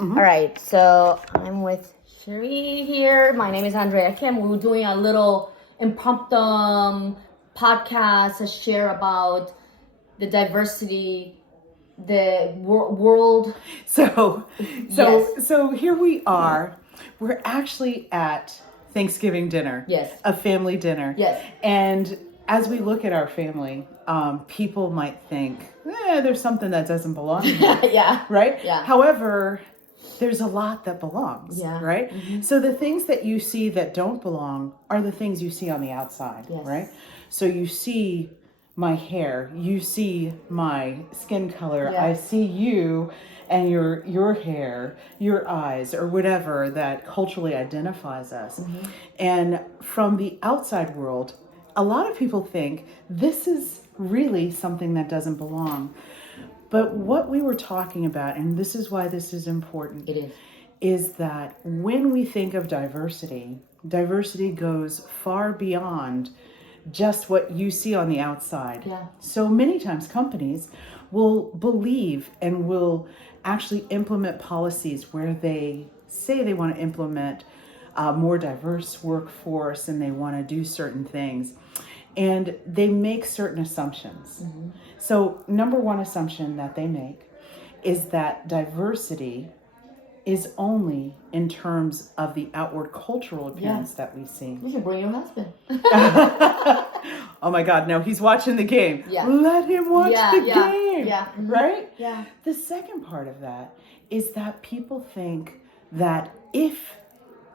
All right, so I'm with Cherrie here. My name is Andrea Kim. We were doing a little impromptu podcast, a share about the diversity, the world. So Yes. here we are. We're actually at Thanksgiving dinner. Yes. A family dinner. Yes. And as we look at our family, people might think, there's something that doesn't belong here. Yeah. Right? Yeah. However, there's a lot that belongs. Yeah. Right? Mm-hmm. So the things that you see that don't belong are the things you see on the outside. Yes. Right? So you see my hair, you see my skin color, Yeah. I see you and your hair, your eyes, or whatever that culturally identifies us. Mm-hmm. And from the outside world, a lot of people think this is really something that doesn't belong. But what we were talking about, and this is why this is important, It is that when we think of diversity, diversity goes far beyond just what you see on the outside. Yeah. So many times companies will believe and will actually implement policies where they say they want to implement a more diverse workforce and they want to do certain things. And they make certain assumptions. Mm-hmm. So number one assumption that they make is that diversity is only in terms of the outward cultural appearance that we see. You should bring your husband. Oh my God, no, he's watching the game. Yeah. Let him watch the game. Yeah. Mm-hmm. Right? Yeah. The second part of that is that people think that if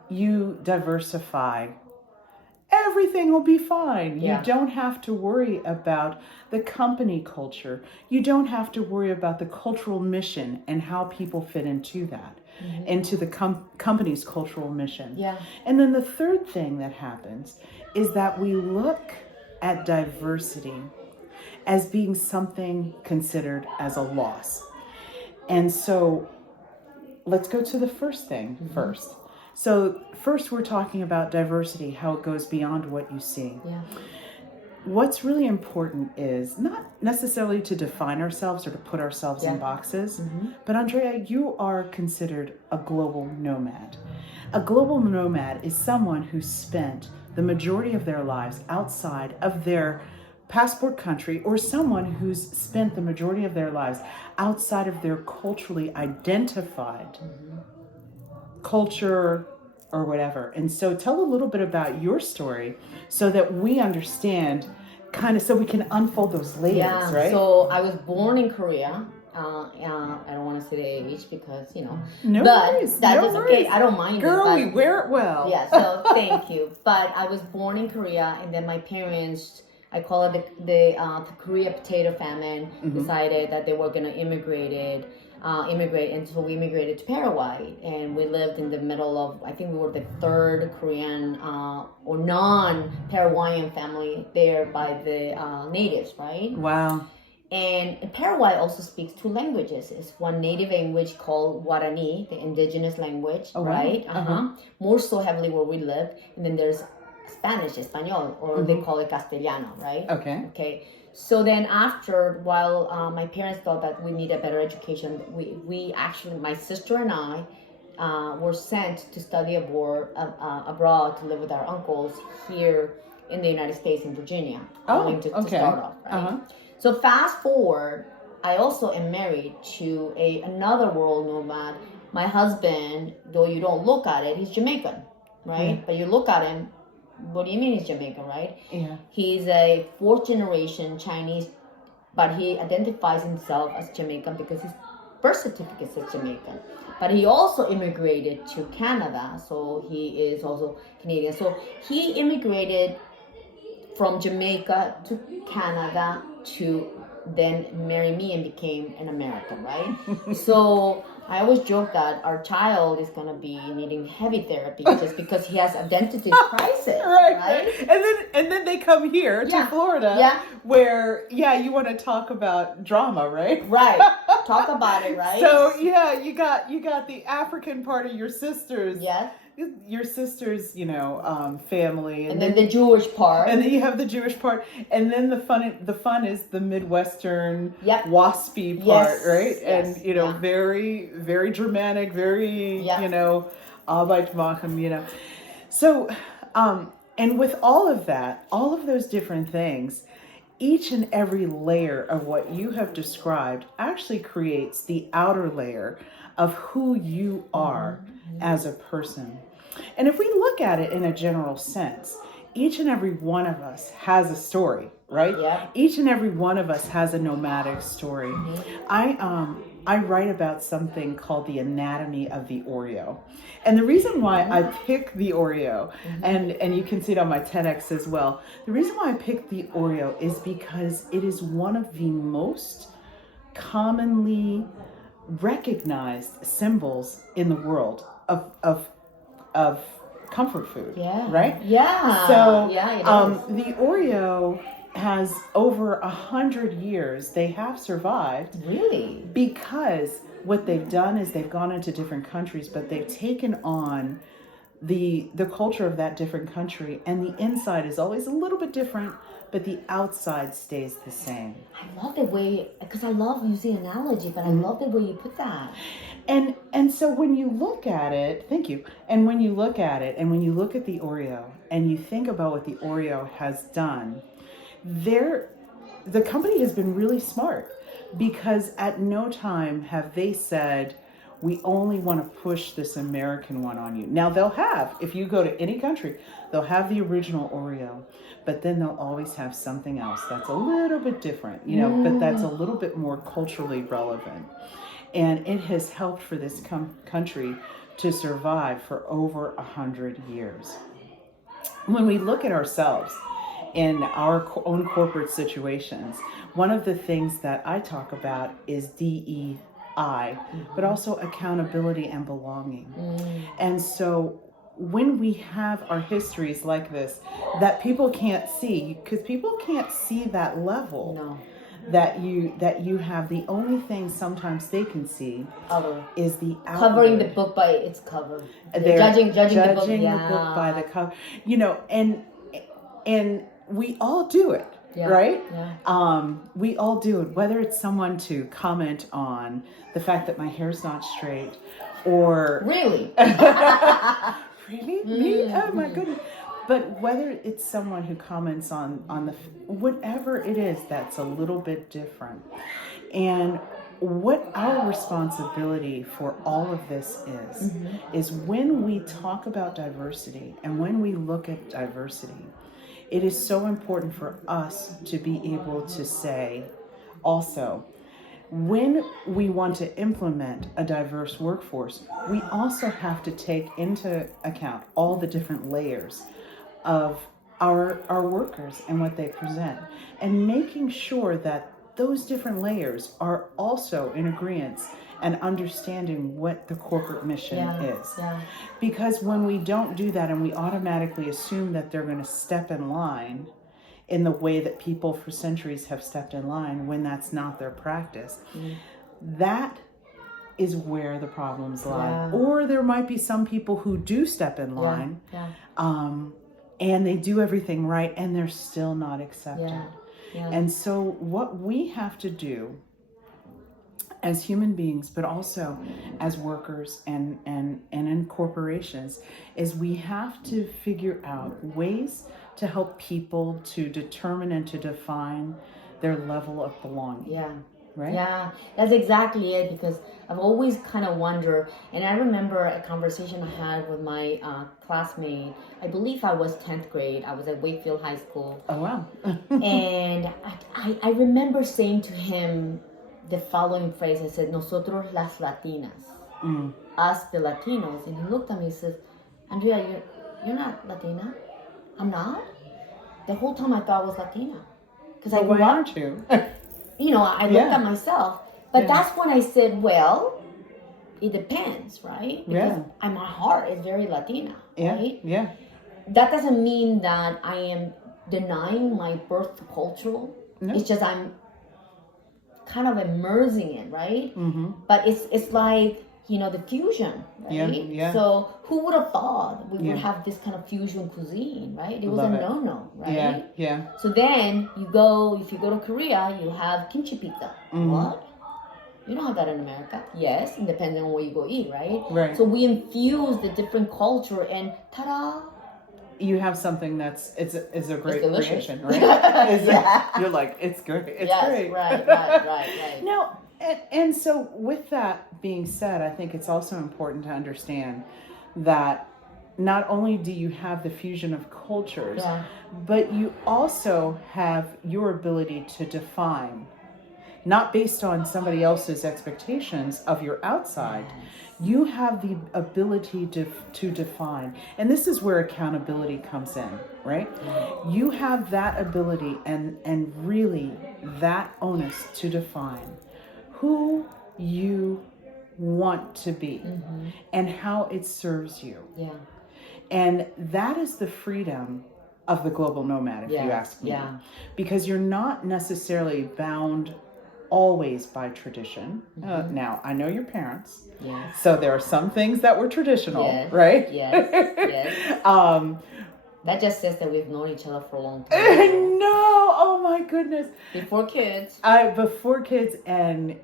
you diversify, everything will be fine. Yeah. You don't have to worry about the company culture. You don't have to worry about the cultural mission and how people fit into that, mm-hmm. into the company's cultural mission. Yeah. And then the third thing that happens is that we look at diversity as being something considered as a loss. And so let's go to the first thing mm-hmm. first. So first we're talking about diversity, how it goes beyond what you see. Yeah. What's really important is not necessarily to define ourselves or to put ourselves in boxes, mm-hmm. but Andrea, you are considered a global nomad. A global nomad is someone who spent the majority of their lives outside of their passport country, or someone who's spent the majority of their lives outside of their culturally identified mm-hmm. culture or whatever. And so tell a little bit about your story so that we understand, kind of, so we can unfold those layers, right? So I was born in Korea. I don't want to say the age because, no but worries, that no is worries. Okay. I don't mind Girl, it. we wear it well. Yeah, so thank you. But I was born in Korea, and then my parents, I call it the Korea potato famine, mm-hmm. decided that they were going to immigrate, and so we immigrated to Paraguay, and we lived in the middle of, I think we were the third Korean or non-Paraguayan family there by the natives, right? Wow. And Paraguay also speaks two languages. It's one native language called Guarani, the indigenous language, right? Wow. Uh-huh. More so heavily where we live. And then there's Spanish, Espanol, or mm-hmm. they call it Castellano, right? Okay. So then after, while my parents thought that we needed a better education, we actually, my sister and I, were sent to study abroad to live with our uncles here in the United States in Virginia. To start off, right? Uh-huh. So fast forward, I also am married to another world nomad. My husband, though you don't look at it, he's Jamaican, right? Mm. But you look at him, what do you mean he's Jamaican, right? Yeah. He's a fourth generation Chinese, but he identifies himself as Jamaican because his birth certificate says Jamaican. But he also immigrated to Canada, so he is also Canadian. So he immigrated from Jamaica to Canada to then marry me and became an American, right? So I always joke that our child is going to be needing heavy therapy just because he has identity crisis, right? And then they come here to Florida, where you want to talk about drama, right? Right. Talk about it, right? So yeah, you got the African part of your sisters. Yes. Your sister's, family, and then the Jewish part, and then you have the Jewish part, and then the fun is the Midwestern, waspy part, right? Yes. And very, very dramatic, very Arbeit machen, So, and with all of that, all of those different things, each and every layer of what you have described actually creates the outer layer of who you are as a person. And if we look at it in a general sense, each and every one of us has a story, right? Yeah. Each and every one of us has a nomadic story. I write about something called the anatomy of the Oreo. And the reason why I pick the Oreo, and you can see it on my TEDx as well, the reason why I pick the Oreo is because it is one of the most commonly recognized symbols in the world of comfort food. Yeah. Right? Yeah. So the Oreo has over 100 years they have survived. Really? Because what they've done is they've gone into different countries, but they've taken on the culture of that different country, and the inside is always a little bit different, but the outside stays the same. I love the way, because I love using analogy, but I love the way you put that. And so when you look at it, thank you. And when you look at it, and when you look at the Oreo, and you think about what the Oreo has done, the company has been really smart, because at no time have they said, we only want to push this American one on you. Now they'll have, if you go to any country, they'll have the original Oreo, but then they'll always have something else that's a little bit different, but that's a little bit more culturally relevant. And it has helped for this country to survive for over 100 years. When we look at ourselves in our own corporate situations, one of the things that I talk about is DEI, but also accountability and belonging. And so when we have our histories like this that people can't see, because people can't see that level that you have, the only thing sometimes they can see is the outward. Covering the book by its cover. They're judging the book by the cover. And we all do it. Right? Yeah. We all do it, whether it's someone to comment on the fact that my hair's not straight, or really? Really? Me? Oh my goodness. But whether it's someone who comments on the whatever it is that's a little bit different. And what our responsibility for all of this is when we talk about diversity and when we look at diversity, it is so important for us to be able to say also, when we want to implement a diverse workforce, we also have to take into account all the different layers of our workers and what they present, and making sure that those different layers are also in agreement and understanding what the corporate mission is. Yeah. Because when we don't do that and we automatically assume that they're going to step in line in the way that people for centuries have stepped in line, when that's not their practice, that is where the problems lie. Yeah. Or there might be some people who do step in line, and they do everything right, and they're still not accepted. Yeah. Yeah. And so what we have to do as human beings, but also as workers and in corporations, is we have to figure out ways to help people to determine and to define their level of belonging. Yeah. Right? Yeah, that's exactly it, because I've always kind of wondered, and I remember a conversation I had with my classmate. I believe I was 10th grade. I was at Wakefield High School. Oh, wow. And I remember saying to him the following phrase. I said, "Nosotros las Latinas," us the Latinos. And he looked at me and says, "Andrea, you're not Latina." "I'm not?" The whole time I thought I was Latina. Because why aren't you? I looked at myself. But that's when I said, well, it depends, right? Because my heart is very Latina, right? Yeah. That doesn't mean that I am denying my birth culture. No. It's just kind of immersing it, right? Mm-hmm. But it's like, the fusion, right? Yeah. So who would have thought we Yeah. would have this kind of fusion cuisine, right? It was Love a it. no-no, right? Yeah. So then if you go to Korea, you have kimchi pizza. Mm-hmm. What? You don't have that in America. Yes, depending on where you go eat, right? Right. So we infuse the different culture and ta-da! You have something that's it's a great creation, right? Yeah. You're like, it's great. It's yes, great. Right. Now, and so with that being said, I think it's also important to understand that not only do you have the fusion of cultures, but you also have your ability to define, not based on somebody else's expectations of your outside. You have the ability to define. And this is where accountability comes in, right? You have that ability and really that onus to define who you want to be and how it serves you. Yeah. And that is the freedom of the global nomad, if you ask me. Yeah. Because you're not necessarily bound always by tradition. Now, I know your parents. Yes. So there are some things that were traditional, right? Yes. That just says that we've known each other for a long time. No, oh my goodness. Before kids. Before kids, and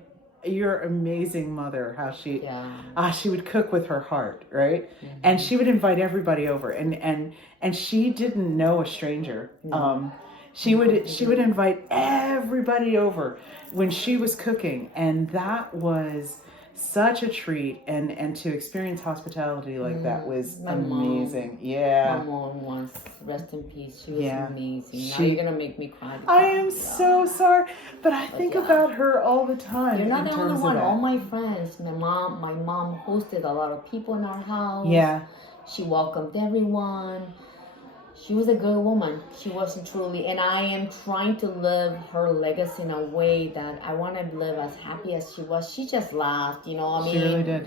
your amazing mother, how she would cook with her heart, right? And she would invite everybody over, and she didn't know a stranger. She would invite everybody over when she was cooking, and that was such a treat, and to experience hospitality like that was amazing. My mom once, rest in peace, she was amazing. Now you're gonna make me cry. I am so sorry, but I think about her all the time. You're not the only one. All my friends, my mom hosted a lot of people in our house. Yeah, she welcomed everyone. She was a good woman. She wasn't truly, and I am trying to live her legacy in a way that I want to live as happy as she was. She just laughed, I mean, she really did.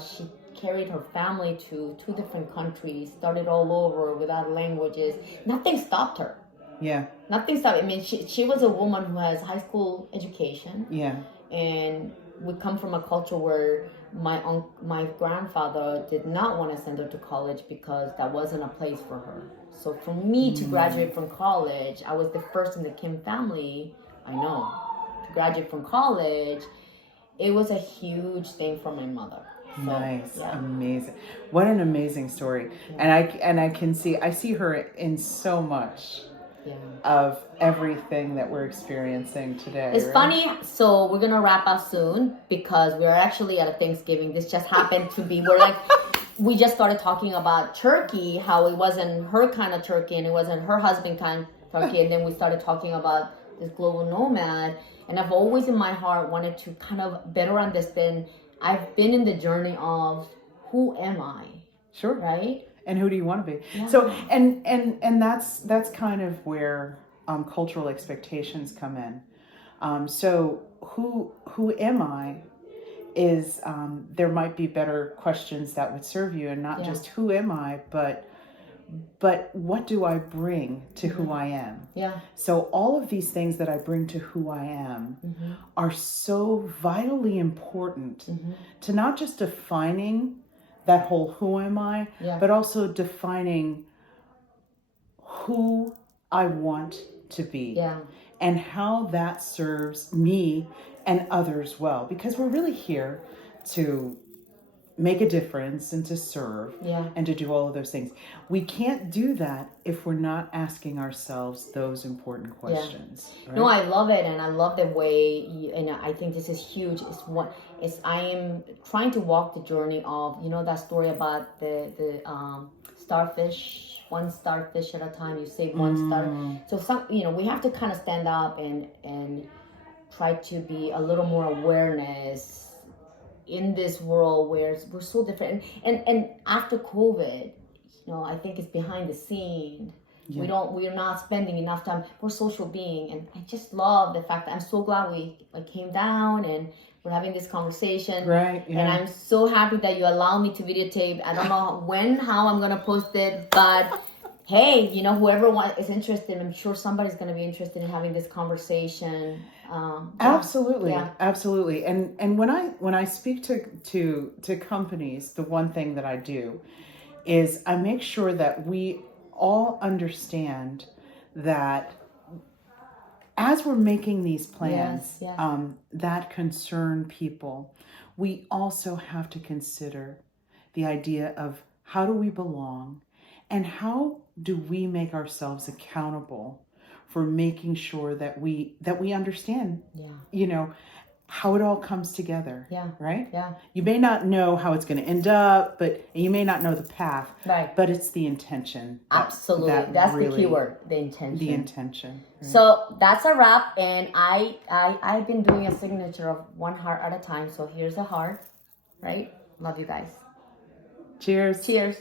She carried her family to 2 different countries, started all over without languages. Nothing stopped her. Yeah. Nothing stopped. I mean, she was a woman who has high school education. Yeah. And we come from a culture where my grandfather did not want to send her to college because that wasn't a place for her. So for me to graduate from college, I was the first in the Kim family, to graduate from college. It was a huge thing for my mother. So, nice. Amazing. What an amazing story. And I see her in so much of everything that we're experiencing today. It's funny. So we're going to wrap up soon because we're actually at a Thanksgiving. This just happened to be, we just started talking about turkey, how it wasn't her kind of turkey and it wasn't her husband kind of turkey. And then we started talking about this global nomad. And I've always in my heart wanted to kind of better understand. I've been in the journey of who am I? Sure. Right? And who do you want to be? Yeah. So, and that's kind of where cultural expectations come in. So who am I is, there might be better questions that would serve you, and not just who am I, but what do I bring to who I am? Yeah. So all of these things that I bring to who I am are so vitally important to not just defining that whole who am I, but also defining who I want to be and how that serves me and others well. Because we're really here to make a difference and to serve and to do all of those things. We can't do that if we're not asking ourselves those important questions. Right? No, I love it, and I love the way and I think this is huge. I am trying to walk the journey of, that story about the starfish, one starfish at a time, you save one star. So we have to kind of stand up and try to be a little more awareness in this world where we're so different, and after COVID, I think it's behind the scene. We're not spending enough time. We're social being, and I just love the fact that I'm so glad we came down and we're having this conversation. Right. Yeah. And I'm so happy that you allow me to videotape. I don't know how I'm gonna post it, but hey, whoever is interested, I'm sure somebody's going to be interested in having this conversation. Absolutely, absolutely. And when I speak to companies, the one thing that I do is I make sure that we all understand that as we're making these plans that concern people, we also have to consider the idea of how do we belong and how do we make ourselves accountable for making sure that we understand how it all comes together. Right? Yeah. You may not know how it's going to end up, but you may not know the path. Right. But it's the intention. Absolutely. That's really, the key word, the intention. The intention. Right? So that's a wrap. And I've been doing a signature of one heart at a time. So here's a heart. Right? Love you guys. Cheers. Cheers.